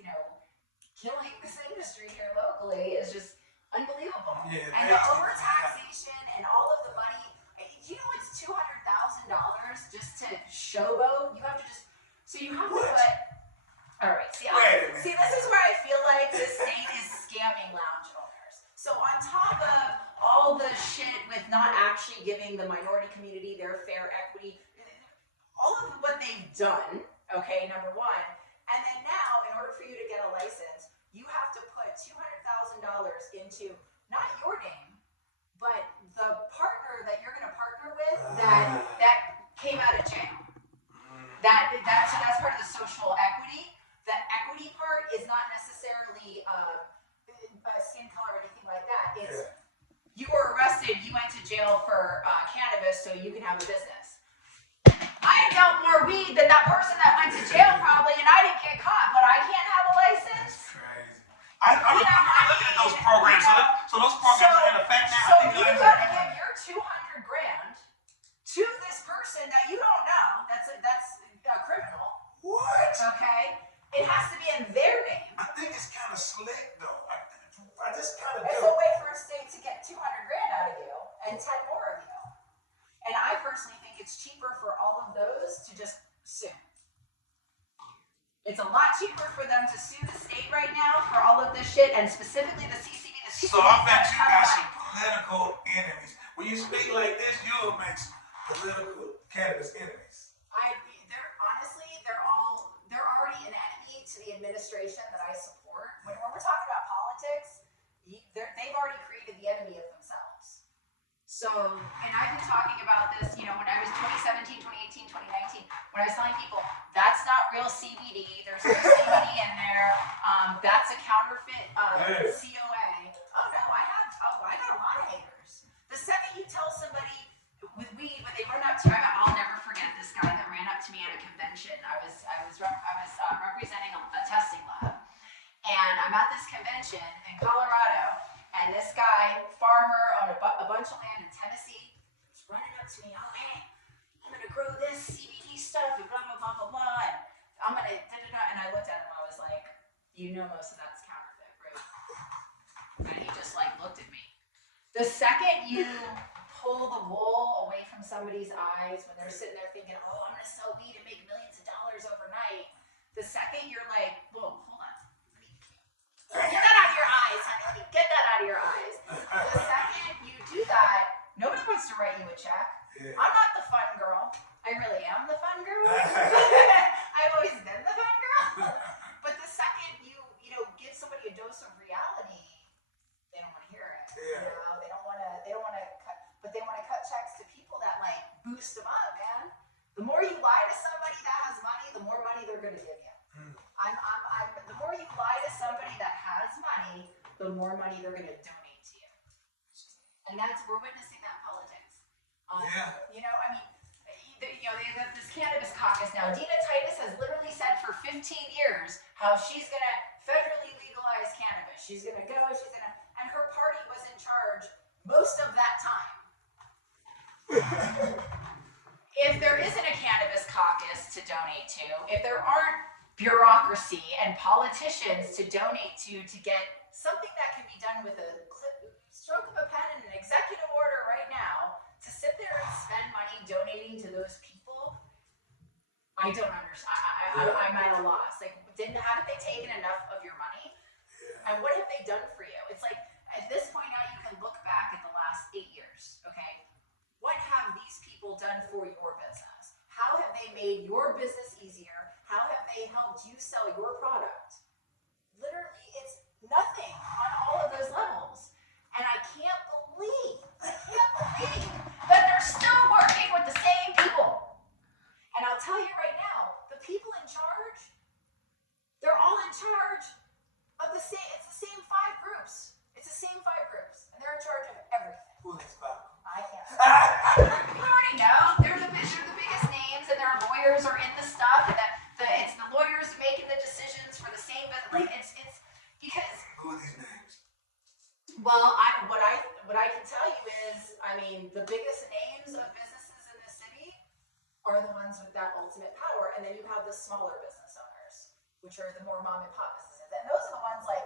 killing this industry here locally is just unbelievable. And the overtaxation and all of the money. Do you know it's $200,000 just to showboat? You have to put. All right. See, this is where I feel like the state is scamming lounge owners. So on top of all the shit with not actually giving the minority community their fair equity, all of what they've done, okay, number one, and then now, in order for you to get a license, you have to put $200,000 into not your name, but the partner that you're going to partner with that came out of jail. So that's part of the social equity. The equity part is not necessarily skin color or anything like that. It's you were arrested, you went to jail for cannabis, so you can have a business. I dealt more weed than that person that went to jail probably, and I didn't get caught, but I can't have a license. That's crazy. I'm looking at those programs. So those programs are in effect now. So you got to give your $200,000 to this person that you don't know. That's a criminal. What? Okay. It has to be in their name. I think it's kind of slick though. I just kind of It's a way for a state to get $200,000 out of you and 10 more of you. And I personally think it's cheaper for all of those to just sue. It's a lot cheaper for them to sue the state right now for all of this shit, and specifically the CCB. So I bet you got some political enemies. When you speak like this, you'll make some political cannabis enemies. They're already an enemy to the administration that I support. When we're talking about politics, they've already created the enemy of themselves. So, and I've been talking about this, you know, when I was 2017, 2018, 2019, when I was telling people, that's not real CBD, there's no CBD in there, that's a counterfeit COA. Oh no, I got a lot of haters. The second you tell somebody with weed, but they run up to me, I'll never forget this guy that ran up to me at a convention. I was representing a testing lab, and I'm at this convention in Colorado, and this guy, farmer on a bunch of land in Tennessee, is running up to me. Oh, hey, I'm gonna grow this CBD stuff and blah blah blah blah blah. And I'm gonna da da da. And I looked at him. I was like, you know, most of that's counterfeit, right? And he just like looked at me. The second you pull the wool away from somebody's eyes when they're sitting there thinking, oh, I'm gonna sell weed and make millions of dollars overnight. The second you're like, whoa, hold on. Get that out of your eyes, honey. Get that out of your eyes. The second you do that, nobody wants to write you a check. Yeah. I'm not the fun girl. I really am the fun girl. I've always been the fun girl. But the second you give somebody a dose of reality, they don't want to hear it. Yeah. You know, they don't want to cut, but they want to cut checks to people that like boost them up, man. The more you lie to somebody that has money, the more money they're going to give you. The more you lie to somebody that has money, the more money they're going to donate to you. And we're witnessing that in politics. Yeah. You know, I mean, they have this cannabis caucus now. Dina Titus has literally said for 15 years how she's going to federally legalize cannabis. She's going to go, and her party was in charge most of that time. If there isn't a cannabis caucus to donate to, if there aren't bureaucracy and politicians to donate to get something that can be done with a stroke of a pen and an executive order right now, to sit there and spend money donating to those people, I don't understand. I'm at a loss. Like, haven't they taken enough of your money? Yeah. And what have they done for you? It's like, at this point now, you can look back at the last 8 years, okay? What have these people done for your business? How have they made your business easier? How have they helped you sell your product? Literally, it's nothing on all of those levels. And I can't believe that they're still working with the same people. And I'll tell you right now, the people in charge, they're all in charge of it's the same 5 groups. It's the same 5 groups. And they're in charge of everything. Who is 5? I can't. You already know. They're the biggest names, and their lawyers are in the stuff, and it's the lawyers making the decisions for the same business. Like it's because. Who are these names? Well, what I can tell you is, I mean, the biggest names of businesses in the city are the ones with that ultimate power, and then you have the smaller business owners, which are the more mom and pop businesses, and those are the ones like,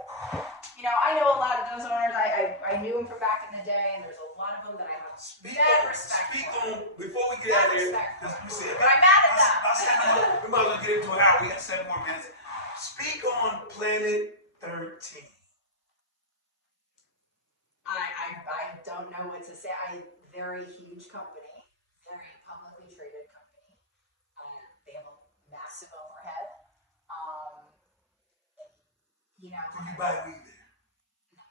I know a lot of those owners. I knew them from back in the day, and there's a lot of them that I have mad respect for. Before we get out of here, but I'm mad at them. We might as well get into an hour. We got 7 more minutes. Speak on Planet 13. I don't know what to say. Very huge company, very publicly traded company. They have a massive overhead. Can you buy weed there? No.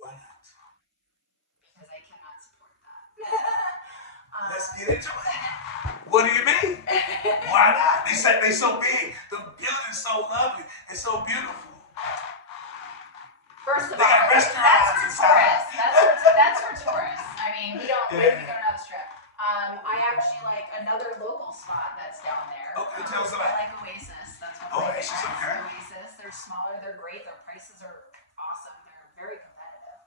Why not? Because I cannot support that. Let's get into it. What do you mean? Why not? They said they're so big. The building's so lovely. It's so beautiful. First of all, that's for tourists. That's for tourists. I mean, we don't go on the strip. I actually like another local spot that's down there. Okay, tell us about it. I like Oasis. That's what Oasis, okay. Oasis. They're smaller. They're great. Their prices are awesome. They're very competitive.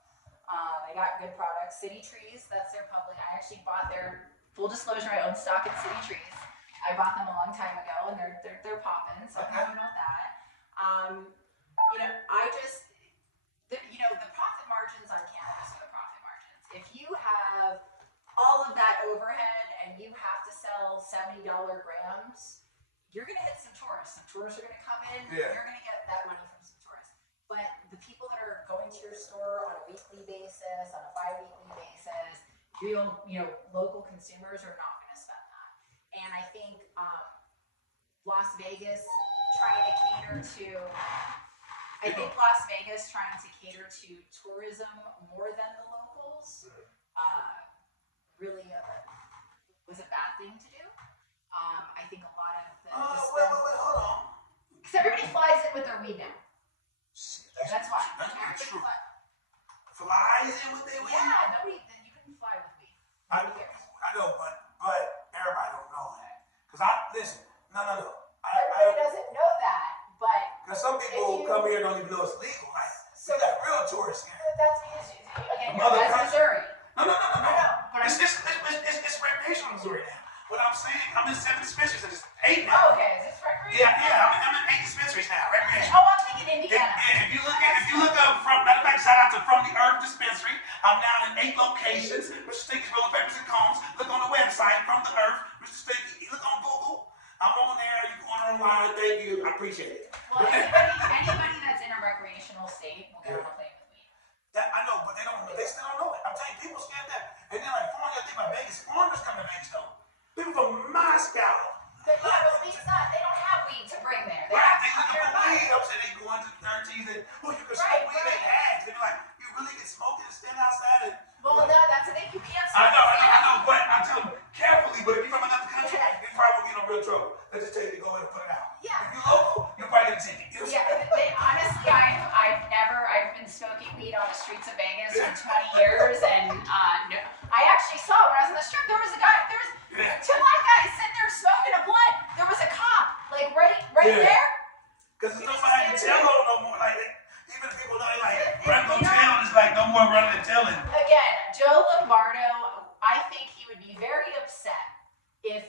They got good products. City Trees. That's their public. I actually bought their. Full disclosure, I own stock at City Trees. I bought them a long time ago, and they're popping. So I'm happy about that. The profit margins on cannabis are the profit margins. If you have all of that overhead and you have to sell $70 grams, you're going to hit some tourists. Some tourists are going to come in. Yeah. You're going to get that money from some tourists. But the people that are going to your store on a weekly basis, on a bi-weekly basis, real, local consumers are not going to spend that. And I think Las Vegas trying to cater to tourism more than the locals. really was a bad thing to do. I think a lot of the wait, hold on. because everybody flies in with their weed now. Shit, That's why. That's not Everybody true. flies. Flies in with their weed? Yeah, you couldn't fly with weed. I know, but everybody don't know that. Cause listen, no. Everybody doesn't know that, but Cause some people come here and don't even know it's legal. Like, so we got real tourists here. that's because again, Mother that's country. Missouri. No. But It's recreational Missouri now. What I'm saying, I'm in 7 dispensaries and it's 8 now. Oh, okay, is this recreational? Yeah, I'm in 8 dispensaries now, recreational. Oh, I'm thinking Indiana. If you look up from, matter of fact, shout out to From the Earth Dispensary. I'm now in 8 locations. Mr. Stinky's Roller Papers and Cones. Look on the website, From the Earth. Mr. Stinky, look on Google. I'm on there. You can order online. Thank you. I appreciate it. Well, anybody that's in a recreational state will get on a plane with weed. I know, but they still don't know it. I'm telling you, people scared that. And then like foreign, I think about Vegas. Foreigners come to Vegas though. People from Moscow. But weed's not. They don't have weed to bring there. They Right, have they to come look here and for buy weed. it. I'm saying they go into the 13s and, you can smoke weed. They ask. They be like, you really can smoke it and stand outside and. Well, no, that's the thing. You can't. I know, but I tell them carefully. But if you're from another country, you probably won't get no real trouble. Let's just tell you to go in and put it out. Yeah. If you're local, you'll probably get a ticket. Yeah, honestly, I've been smoking weed on the streets of Vegas for 20 years, and no, I actually saw when I was on the strip, there was two black guys sitting there smoking a blunt. There was a cop, like right there. Because there's nobody to tell on no more. Like, even if people know, they like, run no tell, it's like no more running and telling. Again, Joe Lombardo, I think he would be very upset if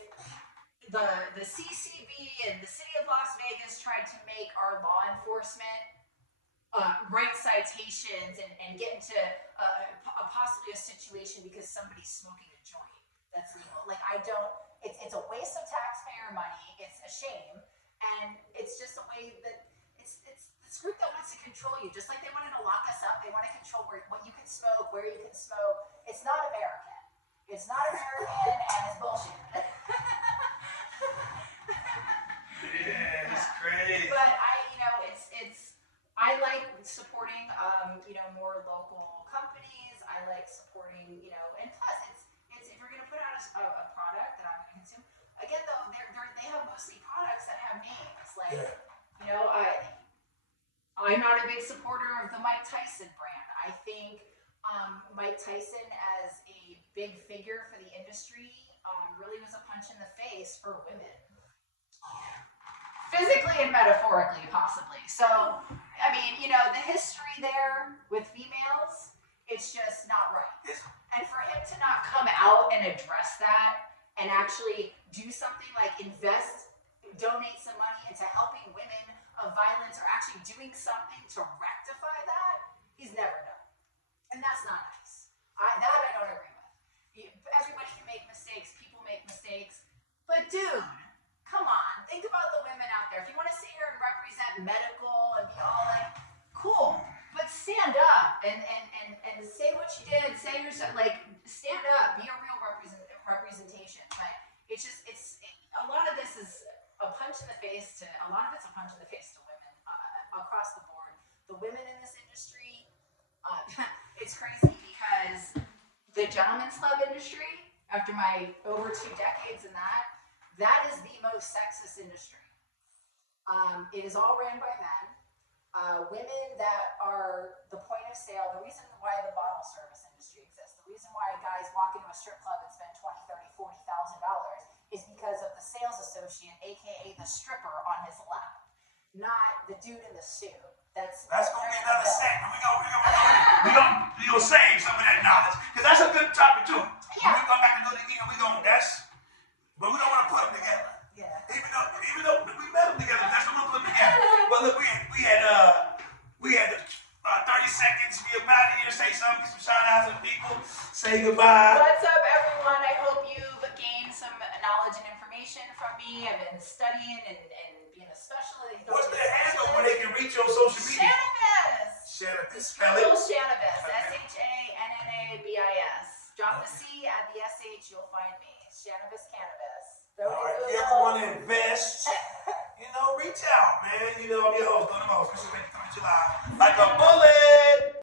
the CCB and the city of Las Vegas tried to make our law enforcement write citations and get into possibly a situation because somebody's smoking a joint that's legal. Like, it's a waste of taxpayer money. It's a shame. And it's just a way that it's this group that wants to control you. Just like they wanted to lock us up, they want to control what you can smoke, where you can smoke. It's not American. It's not American, and it's bullshit. Yeah, it's crazy. But I like supporting more local companies. I like supporting and plus it's if you're gonna put out a product that I'm gonna consume. Again though, they have mostly products that have names like I'm not a big supporter of the Mike Tyson brand. I think Mike Tyson as a big figure for the industry really was a punch in the face for women. Physically and metaphorically, possibly. So, I mean, the history there with females, it's just not right. And for him to not come out and address that and actually do something like donate some money into helping women of violence or actually doing something to rectify that, he's never done. And that's not nice. I don't agree with. Everybody can make mistakes. People make mistakes. But dude, come on, think about the women out there. If you want to sit here and represent medical and be all like, cool, but stand up and say what you did, stand up, be a real representation. But a lot of this is a punch in the face to women across the board. The women in this industry, it's crazy because the gentleman's club industry, after my over 2 decades in that is the most sexist industry. It is all ran by men. Women that are the point of sale, the reason why the bottle service industry exists, the reason why guys walk into a strip club and spend $20,000, $30,000, $40,000 is because of the sales associate, aka the stripper on his lap, not the dude in the suit. That's gonna be another segment. We gonna save some of that knowledge because that's a good topic too. Yeah. When we come back and do it again, but we don't want to put them together. Yeah. Even though we met them together, that's what we're putting together. But look, we had 30 seconds. We about to here, say something, get some shout outs to people, say goodbye. What's up, everyone? I hope you've gained some knowledge and information from me. I've been studying and being a specialist. What's their handle where they can reach you on social media? Shannabis. Spell it. Shannabis. SHANNABIS. Drop the C, add the SH, you'll find me. Shannabis Cannabis. All right, if you ever want to invest, reach out, man. I'm your host, Don the Most. This is Stinky coming to you live like a bullet.